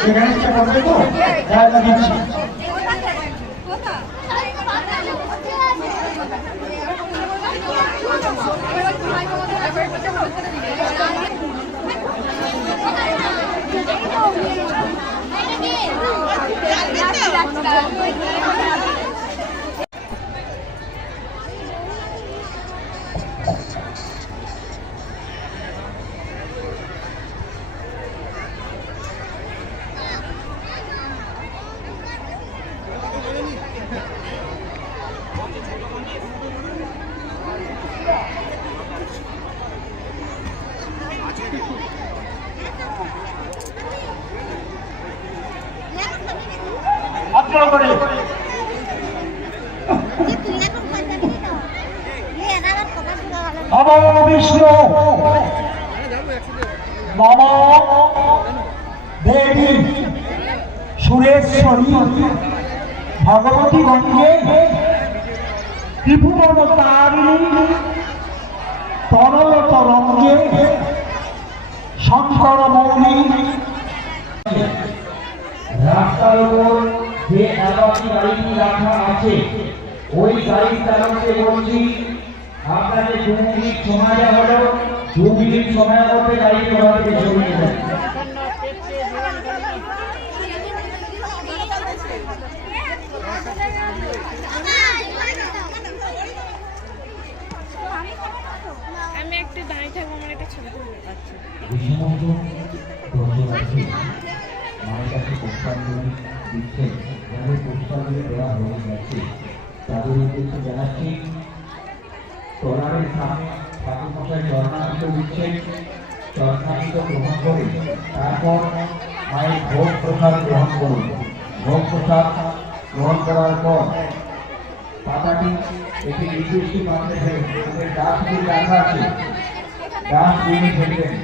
সেখানে চেষ্টা করবে তো জায়গা দিচ্ছি। নমো বিষ্ণু নমো দেবী সুরেশ্বরী ভগবতী গঙ্গে ত্রিভুবন তারিণী তরল তরঙ্গে শঙ্কর মৌলি। রাস্তার উপর যে 11টি গাড়ি রাখা আছে ওই গাড়ির চালককে বলছি আপনাদের 2 মিনিট সময় দেওয়া হলো, 2 মিনিট সময় মধ্যে গাড়ি ঘোড়া থেকে সরিয়ে দেবেন। আমি একটু দাঁড়িয়ে থাকবো, আমার একটা ছবি তুলতে পারছি। আমার কাছে প্রস্তাবগুলি দিচ্ছেন, যাদের প্রস্তাবগুলি দেওয়া হয়ে গেছে তাদের উদ্দেশ্যে জানাচ্ছি ট্রলারের সামনে ঠাকুর মশাই চরণামৃত দিচ্ছেন। চরণামৃত গ্রহণ করে তারপর মায়ের ভোগ প্রসাদ গ্রহণ করুন। ভোগ প্রসাদ গ্রহণ করার পর পাতাটি একটি নির্দিষ্ট পাত্রে ফেলুন। ডাস্টবিন রাখা আছে, ডাস্টবিনে ফেলবেন।